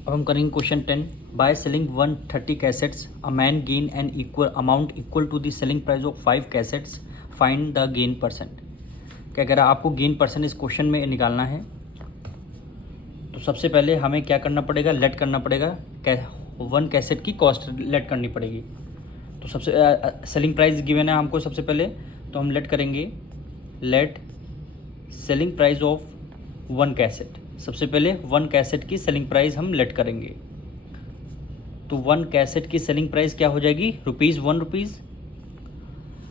अब हम करेंगे question 10। By selling 130 cassettes a man gain an equal amount equal to the selling price of 5 cassettes, find the gain percent. क्या कह रहा है, आपको गेन परसेंट इस क्वेश्चन में निकालना है। तो सबसे पहले हमें क्या करना पड़ेगा, लेट करना पड़ेगा। 1 कैसेट की कॉस्ट लेट करनी पड़ेगी। तो सबसे सेलिंग प्राइस गिवन है हमको सबसे पहले, तो हम लेट करेंगे let selling price of 1 cassette. सबसे पहले 1 कैसेट की सेलिंग प्राइस हम लेट करेंगे। तो 1 कैसेट की सेलिंग प्राइस क्या हो जाएगी, ₹1।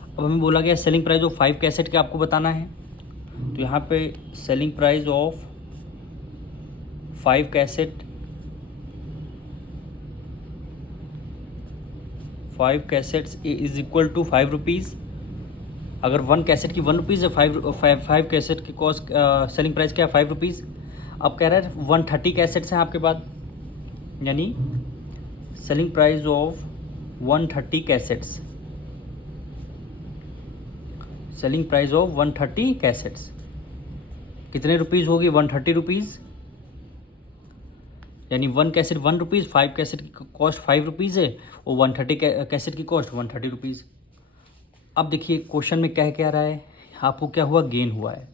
अब हमें बोला गया सेलिंग प्राइस ऑफ 5 कैसेट का आपको बताना है। तो यहाँ पे selling price of 5 cassette, 5 cassettes is equal to ₹5। अगर 1 कैसेट की ₹1 है, 5 कैसेट की कॉस्ट सेलिंग प्राइस क्या है, ₹5। अब कह रहा है 130 कैसेट्स हैं आपके पास, यानी selling price of 130 cassettes, selling price of 130 cassettes कितने रुपीज़ होगी, ₹130। यानी 1 कैसेट ₹1, 5 कैसेट की कॉस्ट ₹5 है और 130 कैसेट की कॉस्ट ₹130। अब देखिए क्वेश्चन में क्या कह रहा है, आपको क्या हुआ, गेन हुआ है।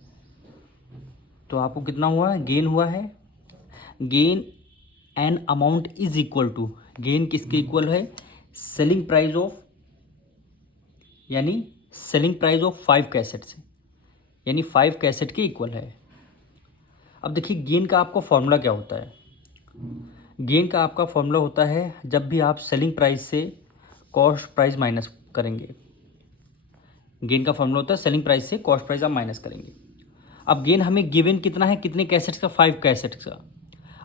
तो आपको कितना हुआ है, गेन हुआ है। Gain an amount is equal to, gain किसके इक्वल है, सेलिंग प्राइस ऑफ, यानी सेलिंग प्राइस ऑफ 5 कैसेट्स, यानी 5 कैसेट के इक्वल है। अब देखिए गेन का आपका फॉर्मूला क्या होता है। गेन का आपका फॉर्मूला होता है जब भी आप सेलिंग प्राइस से कॉस्ट प्राइस माइनस करेंगे। गेन का फॉर्मूला होता है सेलिंग प्राइस से कॉस्ट प्राइस आप माइनस करेंगे। अब गेन हमें गिवन कितना है, कितने कैसेट्स का, 5 कैसेट्स का।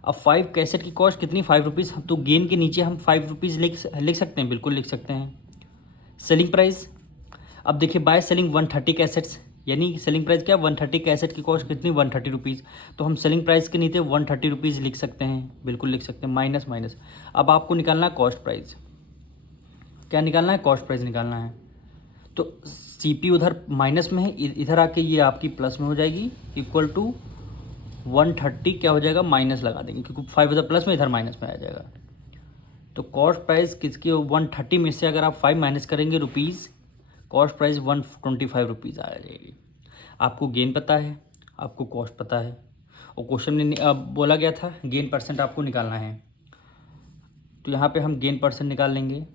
अब 5 कैसेट की कॉस्ट कितनी, ₹5। तो गेन के नीचे हम ₹5 लिख सकते हैं, बिल्कुल लिख सकते हैं। सेलिंग प्राइस, अब देखिए बाय सेलिंग 130 कैसेट्स, यानी सेलिंग प्राइस क्या, 130 कैसेट की कॉस्ट कितनी, ₹130। तो हम सेलिंग प्राइस के नीचे ₹130 लिख सकते हैं, बिल्कुल लिख सकते हैं, माइनस माइनस। अब आपको निकालना है कॉस्ट प्राइस। क्या निकालना है, कॉस्ट प्राइस निकालना है। तो सीपी उधर माइनस में है, इधर आके ये आपकी प्लस में हो जाएगी, इक्वल टू 130 क्या हो जाएगा, माइनस लगा देंगे क्योंकि 5 उधर प्लस में, इधर माइनस में आ जाएगा। तो कॉस्ट प्राइस किसकी, 130 में से अगर आप 5 माइनस करेंगे रुपीज़, कॉस्ट प्राइस ₹125 आ जाएगी। आपको गेन पता है, आपको कॉस्ट पता है, और क्वेश्चन में बोला गया था गेन परसेंट आपको निकालना है। तो यहाँ पे हम गेन परसेंट निकाल लेंगे,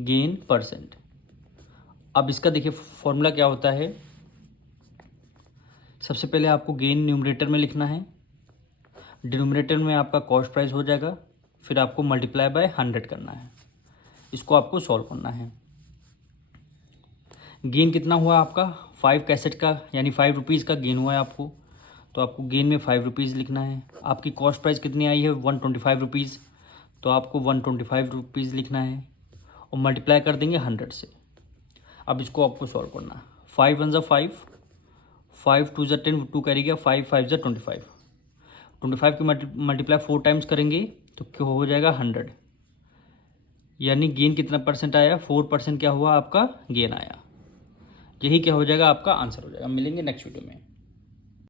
गेन परसेंट। अब इसका देखिए फॉर्मूला क्या होता है। सबसे पहले आपको गेन न्यूमरेटर में लिखना है, डिनोमिनेटर में आपका कॉस्ट प्राइस हो जाएगा, फिर आपको मल्टीप्लाई बाय 100 करना है। इसको आपको सॉल्व करना है। गेन कितना हुआ आपका, 5 कैसेट का, यानी ₹5 का गेन हुआ है आपको। तो आपको गेन में ₹5 लिखना है। आपकी कॉस्ट प्राइस कितनी आई है, ₹125। तो आपको ₹125 लिखना है और मल्टीप्लाई कर देंगे 100 से। अब इसको आपको सॉल्व करना है। 5 1 ज़ा 5, 5 2 ज़ा 10, 2 कैरी गया, 5 5 ज़ा 25। 25 की मल्टीप्लाई 4 टाइम्स करेंगे तो क्या हो जाएगा, 100। यानी गेन कितना परसेंट आया, 4% क्या हुआ आपका गेन आया। यही क्या हो जाएगा, आपका आंसर हो जाएगा। मिलेंगे नेक्स्ट वीडियो में।